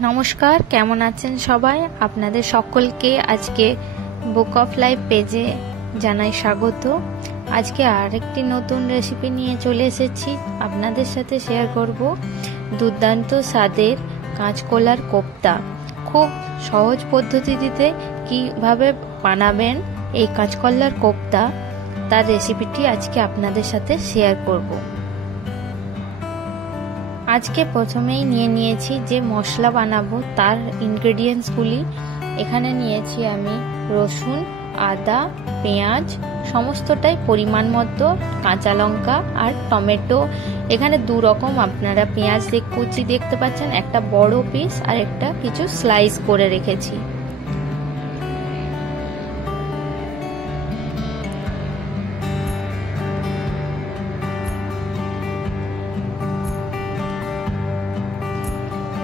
নমস্কার, কেমন আছেন সবাই? আপনাদের সকলকে আজকে বুক অফ লাইফ পেজে জানাই স্বাগত। আজকে আরেকটি নতুন রেসিপি নিয়ে চলে এসেছি, আপনাদের সাথে শেয়ার করব দুর্দান্ত স্বাদের কাঁচকলার কোপ্তা। খুব সহজ পদ্ধতিতে কিভাবে বানাবেন এই কাঁচকলার কোপ্তা, তার রেসিপিটি আজকে আপনাদের সাথে শেয়ার করব। আজকে প্রথমেই নিয়েছি যে মশলা বানাবো তার ইনগ্রেডিয়েন্টসগুলি। এখানে নিয়েছি আমি রসুন, আদা, পেঁয়াজ, সমস্তটাই পরিমাণ মতো, কাঁচা লঙ্কা আর টমেটো। এখানে দু রকম আপনারা পেঁয়াজ কুচি দেখতে পাচ্ছেন, একটা বড় পিস আর একটা কিছু স্লাইস করে রেখেছি।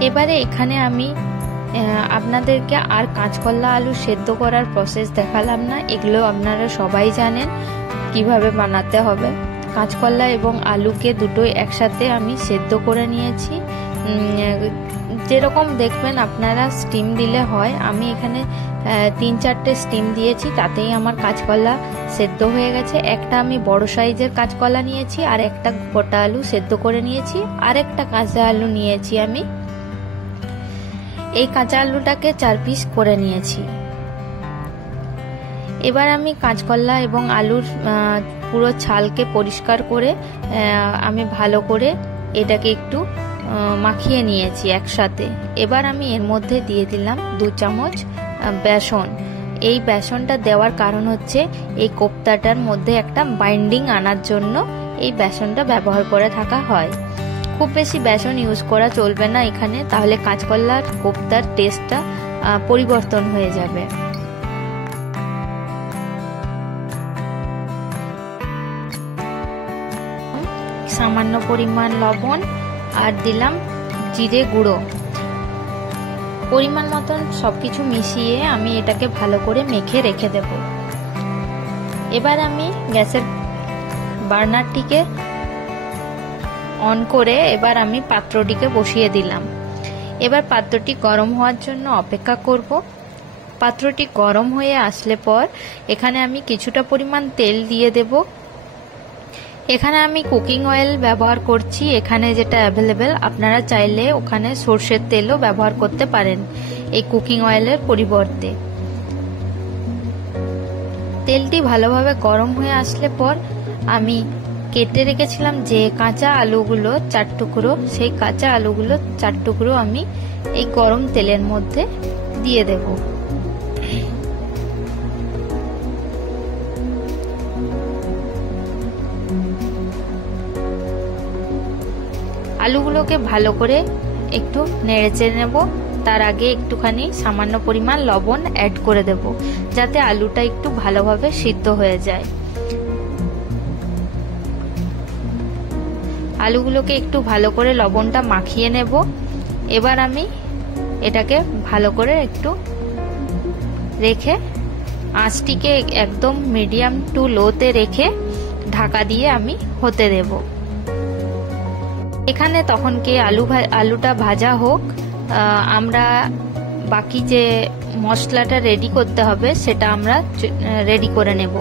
এবারে এখানে আমি আপনাদেরকে আর কাঁচকলা আলু সেদ্ধ করার প্রসেস দেখালাম না, এগুলো আপনারা সবাই জানেন কিভাবে বানাতে হবে। কাঁচকলা এবং আলুকে দুটোই একসাথে আমি সেদ্ধ করে নিয়েছি। যেরকম দেখবেন আপনারা স্টিম দিলে হয়, আমি এখানে 3-4টে স্টিম দিয়েছি, তাতেই আমার কাঁচকলা সেদ্ধ হয়ে গেছে। একটা আমি বড় সাইজের কাঁচকলা নিয়েছি, আর একটা গোটা আলু সেদ্ধ করে নিয়েছি, আর একটা কাঁচা আলু নিয়েছি আমি। এই কাঁচা আলুটাকে 4 পিস করে নিয়েছি। এবার আমি কাঁচকলা এবং আলুর পুরো ছালকে পরিষ্কার করে আমি ভালো করে এটাকে একটু মাখিয়ে নিয়েছি একসাথে। এবার আমি এর মধ্যে দিয়ে দিলাম 2 চামচ বেসন। এই বেসনটা দেওয়ার কারণ হচ্ছে এই কোপ্তাটার মধ্যে একটা বাইন্ডিং আনার জন্য এই বেসনটা ব্যবহার করে থাকা হয়। খুব বেশি বেসন ইউজ করা চলবে না এখানে, তাহলে কাঁচকলার কোপ্তার টেস্টটা পরিবর্তন হয়ে যাবে। সামান্য পরিমাণ লবণ আর দিলাম জিরে গুঁড়ো। পরিমাণ মতন সবকিছু মিশিয়ে আমি এটাকে ভালো করে মেখে রেখে দেব। এবার আমি গ্যাসের বার্নারটিকে অন করে এবার আমি পাত্রটিকে বসিয়ে দিলাম। এবার পাত্রটি গরম হওয়ার জন্য অপেক্ষা করব। পাত্রটি গরম হয়ে আসলে পর এখানে আমি কিছুটা পরিমাণ তেল দিয়ে দেব। এখানে আমি কুকিং অয়েল ব্যবহার করছি, এখানে যেটা অ্যাভেলেবেল, আপনারা চাইলে ওখানে সর্ষের তেলও ব্যবহার করতে পারেন এই কুকিং অয়েলের পরিবর্তে। তেলটি ভালোভাবে গরম হয়ে আসলে পর আমি কেটে রেখেছিলাম যে কাঁচা আলুগুলো 4 টুকরো, সেই কাঁচা আলুগুলো 4 টুকরো আমি এই গরম তেলের মধ্যে দিয়ে দেব। আলুগুলোকে ভালো করে একটু নেড়েচেড়ে নেব। তার আগে একটুখানি সামান্য পরিমাণ লবণ অ্যাড করে দেব, যাতে আলুটা একটু ভালোভাবে সিদ্ধ হয়ে যায়। আলুগুলোকে একটু ভালো করে লবণটা মাখিয়ে নেব। এবার আমি এটাকে ভালো করে একটু রেখে আঁচটিকে একদম মিডিয়াম টু লোতে রেখে ঢাকা দিয়ে আমি হতে দেব। এখানে তখন কি আলুটা ভাজা হোক, আমরা বাকি যে মশলাটা রেডি করতে হবে সেটা আমরা রেডি করে নেব।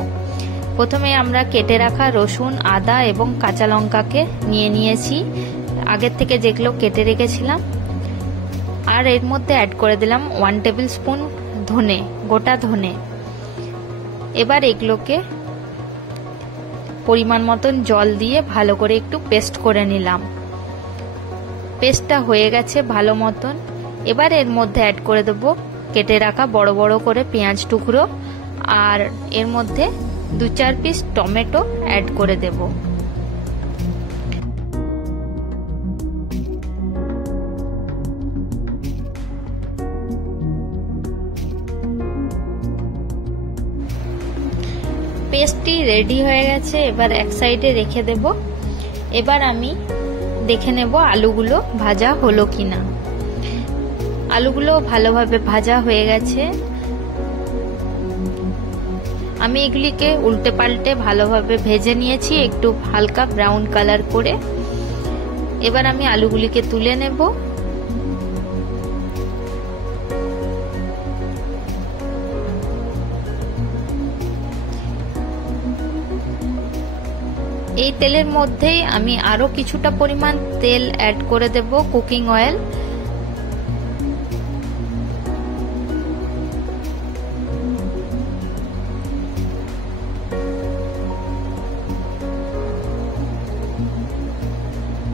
প্রথমে আমরা কেটে রাখা রসুন, আদা এবং কাঁচা লঙ্কাকে নিয়েছি আগের থেকে, যেগুলো কেটে রেখেছিলাম। আর এর মধ্যে অ্যাড করে দিলাম 1 টেবিল স্পুন ধনে, গোটা ধনে। এবার এগুলোকে পরিমাণ মতন জল দিয়ে ভালো করে একটু পেস্ট করে নিলাম। পেস্টটা হয়ে গেছে ভালো মতন। এবার এর মধ্যে অ্যাড করে দেব কেটে রাখা বড় বড় করে পেঁয়াজ টুকরো, আর এর মধ্যে 2-4 পিস টমেটো অ্যাড করে দেব। পেস্টটি রেডি হয়ে গেছে, এবার এক সাইডে রেখে দেব। এবার আমি দেখে নেব আলুগুলো ভাজা হলো কিনা। আলুগুলো ভালোভাবে ভাজা হয়ে গেছে। আমি এগুলিকে উল্টে পাল্টে ভালোভাবে ভেজে নিয়েছি, একটু হালকা ব্রাউন কালার করে। এবার আমি আলুগুলিকে তুলে নেব। এই তেলের মধ্যেই আমি আরো কিছুটা পরিমাণ তেল অ্যাড করে দেব, কুকিং অয়েল।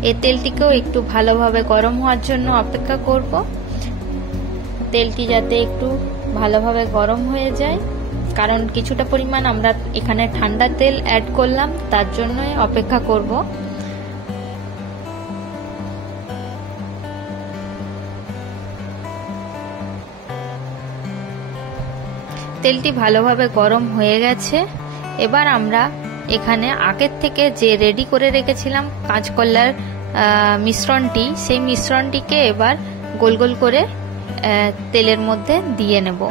এই তেলটিকেও একটু ভালোভাবে গরম হওয়ার জন্য অপেক্ষা করব, তেলটি যাতে একটু ভালোভাবে গরম হয়ে যায়, কারণ কিছুটা পরিমাণ আমরা এখানে ঠান্ডা তেল অ্যাড করলাম, তার জন্য অপেক্ষা করব। তেলটি ভালোভাবে গরম হয়ে গেছে। এবার আমরা এখানে আগের থেকে যে রেডি করে রেখেছিলাম কাঁচকলার মিশ্রণটি, সেই মিশ্রণটিকে এবার গোল গোল করে তেলের মধ্যে দিয়ে নেব।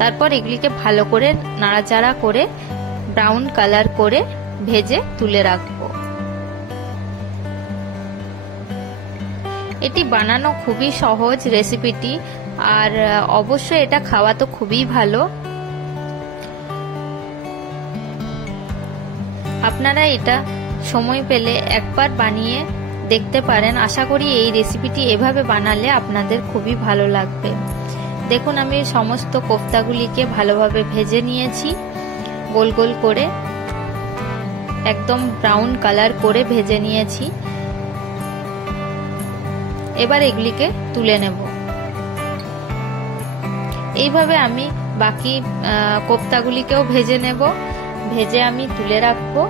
তারপর এগুলিকে ভালো করে নাড়াচাড়া করে ব্রাউন কালার করে ভেজে তুলে রাখব। এটি বানানো খুবই সহজ রেসিপিটি, আর অবশ্যই এটা খাওয়া তো খুবই ভালো। আপনারা এটা সময় পেলে একবার বানিয়ে দেখতে পারেন। আশা করি এই রেসিপিটি এভাবে বানালে আপনাদের খুবই ভালো লাগবে। দেখুন আমি সমস্ত কোফতাগুলিকে ভালোভাবে ভেজে নিয়েছি, গোল গোল করে একদম ব্রাউন কালার করে ভেজে নিয়েছি। এবার এগুলিকে তুলে নেব। এইভাবে আমি বাকি কোফতাগুলিকেও ভেজে নেব, ভেজে আমি তুলে রাখবো।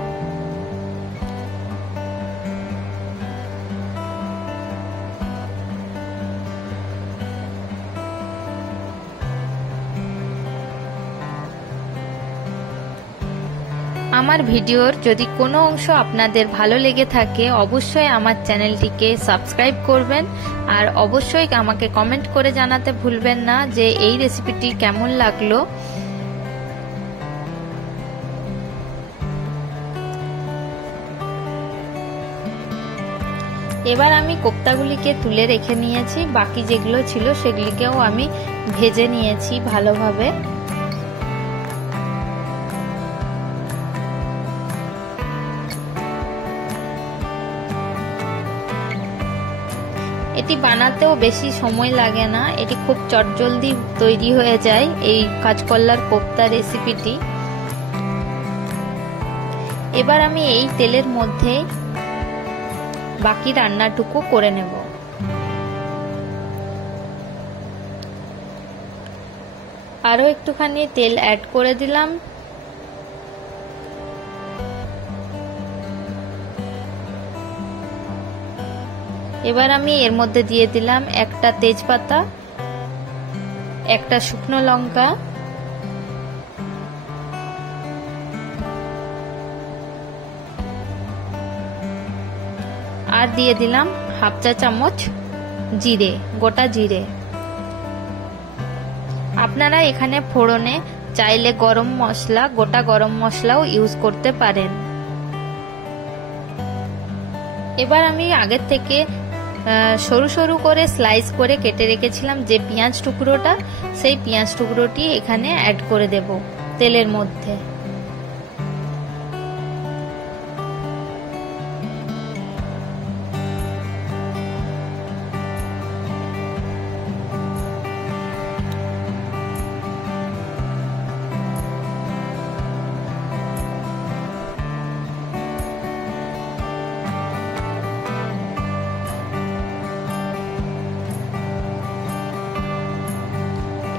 আমার ভিডিওর যদি কোনো অংশ আপনাদের ভালো লেগে থাকে অবশ্যই আমার চ্যানেলটিকে সাবস্ক্রাইব করবেন, আর অবশ্যই আমাকে কমেন্ট করে জানাতে ভুলবেন না যে এই রেসিপিটি কেমন লাগলো। এবার আমি কোফতাগুলিকে তুলে রেখে নিয়েছি, বাকি যেগুলো ছিল সেগুলিকেও আমি ভেজে নিয়েছি ভালোভাবে। এটি বানাতেও বেশি সময় লাগে না, এটি খুব চটজলদি তৈরি হয়ে যায় এই কাঁচকলার কোফতা রেসিপিটি। এবার আমি এই তেলের মধ্যে বাকি রান্নাটুকু করে নেব। আরো একটুখানি তেল অ্যাড করে দিলাম। এবার আমি এর মধ্যে দিয়ে দিলাম একটা তেজপাতা, একটা শুকনো লঙ্কা, আর দিয়ে দিলাম হাফ চা চামচ জিরে, গোটা জিরে। আপনারা এখানে ফোড়নে চাইলে গরম মশলা, গোটা গরম মশলাও ইউজ করতে পারেন। এবার আমি আগের থেকে সরু সরু করে স্লাইস করে কেটে রেখেছিলাম যে পেঁয়াজ টুকরোটা, সেই পেঁয়াজ টুকরোটি এখানে অ্যাড করে দেব তেলের মধ্যে।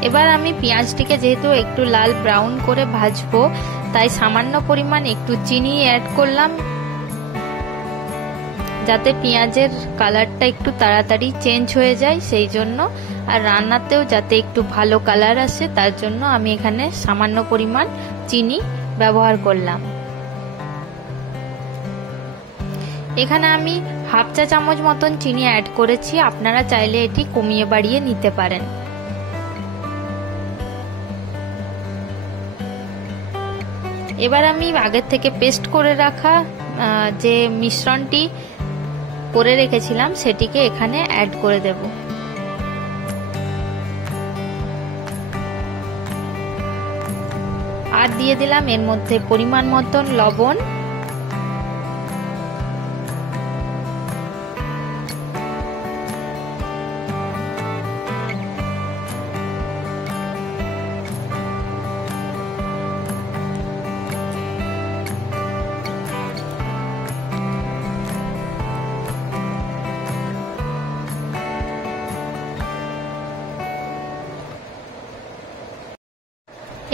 এবার আমি পেঁয়াজটিকে যেহেতু একটু লাল ব্রাউন করে ভাজবো, তাই সামান্য পরিমাণ একটু চিনি অ্যাড করলাম, যাতে পেঁয়াজের কালারটা একটু তাড়াতাড়ি চেঞ্জ হয়ে যায় সেই জন্য, আর রান্নাতেও যাতে একটু ভালো কালার আসে তার জন্য আমি এখানে সামান্য পরিমাণ চিনি ব্যবহার করলাম। এখানে আমি হাফ চা চামচ মতন চিনি অ্যাড করেছি, আপনারা চাইলে এটি কমিয়ে বাড়িয়ে নিতে পারেন। এবার আমি আগের থেকে পেস্ট করে রাখা যে মিশ্রণটি করে রেখেছিলাম সেটিকে এখানে অ্যাড করে দেব। আর দিয়ে দিলাম এর মধ্যে পরিমাণ মতন লবণ,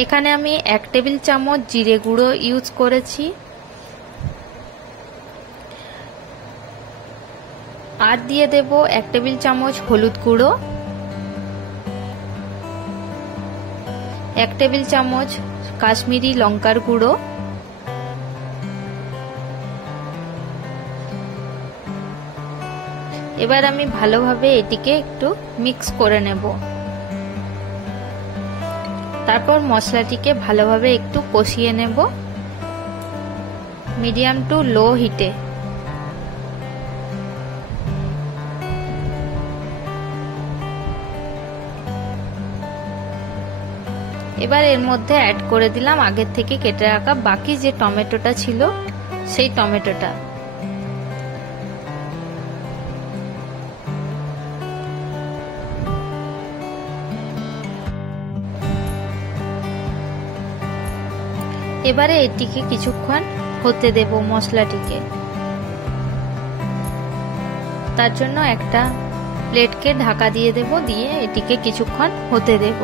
এখানে আমি 1 টেবিল চামচ জিরে গুঁড়ো ইউজ করেছি, আর দিয়ে দেব 1 টেবিল চামচ হলুদ গুঁড়ো, 1 টেবিল চামচ কাশ্মীরি লঙ্কার গুঁড়ো, এবার আমি ভালোভাবে এটিকে একটু মিক্স করে নেব। তারপর মশলাটিকে ভালোভাবে একটু কষিয়ে নেব মিডিয়াম টু লো হিটে। এবার এর মধ্যে অ্যাড করে দিলাম আগের থেকে কেটে রাখা বাকি যে টমেটোটা ছিল সেই টমেটোটা। এবারে এটিকে কিছুক্ষণ হতে দেব মশলাটিকে। তার জন্য একটা প্লেটকে ঢাকা দিয়ে দেব, দিয়ে এটিকে কিছুক্ষণ হতে দেব।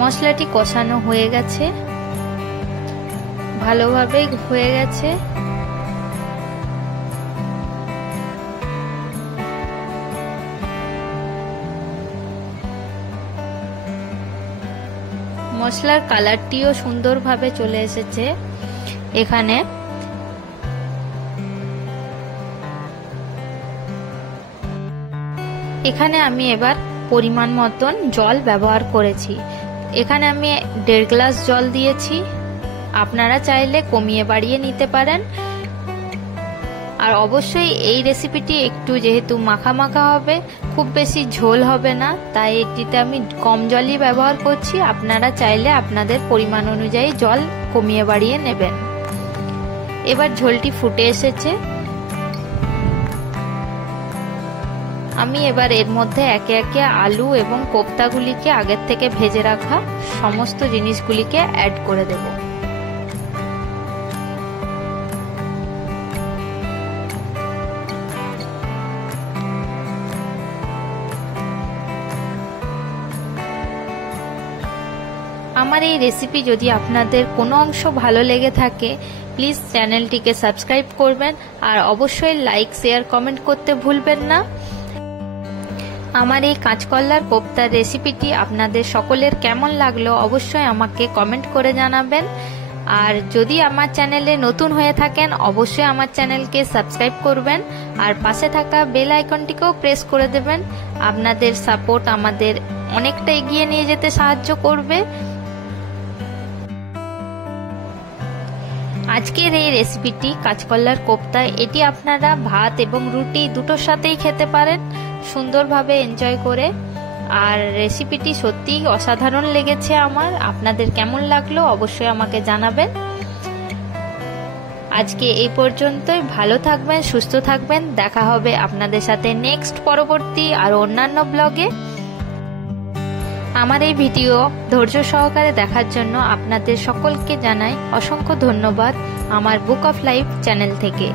মশলাটি কষানো হয়ে গেছে, ভালোভাবে হয়ে গেছে। মশলার কালারটিও সুন্দরভাবে চলে এসেছে। এখানে আমি এবার পরিমাণ মতন জল ব্যবহার করেছি। এখানে আমি 1.5 গ্লাস জল দিয়েছি, আপনারা চাইলে কমিয়ে বাড়িয়ে নিতে পারেন। আর অবশ্যই এই রেসিপিটি একটু যেহেতু মাখা মাখা হবে, খুব বেশি ঝোল হবে না, তাই এটিতে আমি কম জলই ব্যবহার করছি। আপনারা চাইলে আপনাদের পরিমাণ অনুযায়ী জল কমিয়ে বাড়িয়ে নেবেন। এবার ঝোলটি ফুটে এসেছে, আমি এবার এর মধ্যে একে একে আলু এবং কোপ্তাগুলিকে আগের থেকে ভেজে রাখা সমস্ত জিনিসগুলিকে অ্যাড করে দেব। আমার এই রেসিপি যদি আপনাদের কোনো অংশ ভালো লেগে থাকে, প্লিজ চ্যানেলটিকে সাবস্ক্রাইব করবেন আর অবশ্যই লাইক, শেয়ার, কমেন্ট করতে ভুলবেন না। আমার এই কাঁচকলার কোপ্তার রেসিপিটি আপনাদের সকলের কেমন লাগলো অবশ্যই আমাকে কমেন্ট করে জানাবেন। আর যদি আমার চ্যানেলে নতুন হয়ে থাকেন অবশ্যই আমার চ্যানেলকে সাবস্ক্রাইব করবেন আর পাশে থাকা বেল আইকনটিকেও প্রেস করে দেবেন। আপনাদের সাপোর্ট আমাদের অনেকটা এগিয়ে নিয়ে যেতে সাহায্য করবে। আজকের এই রেসিপিটি কাঁচকলার কোপ্তা, এটি আপনারা ভাত এবং রুটি দুটোর সাথেই খেতে পারেন সুন্দরভাবে এনজয় করে। আর রেসিপিটি সত্যিই অসাধারণ লেগেছে আমার। আপনাদের কেমন লাগলো অবশ্যই আমাকে জানাবেন। আজকে এই পর্যন্তই। ভালো থাকবেন, সুস্থ থাকবেন। দেখা হবে আপনাদের সাথে নেক্সট পরবর্তী আর অন্যান্য ব্লগে। আমার এই ভিডিও ধৈর্য সহকারে দেখার জন্য আপনাদের সকলকে জানাই অসংখ্য ধন্যবাদ আমার বুক অফ লাইফ চ্যানেল থেকে।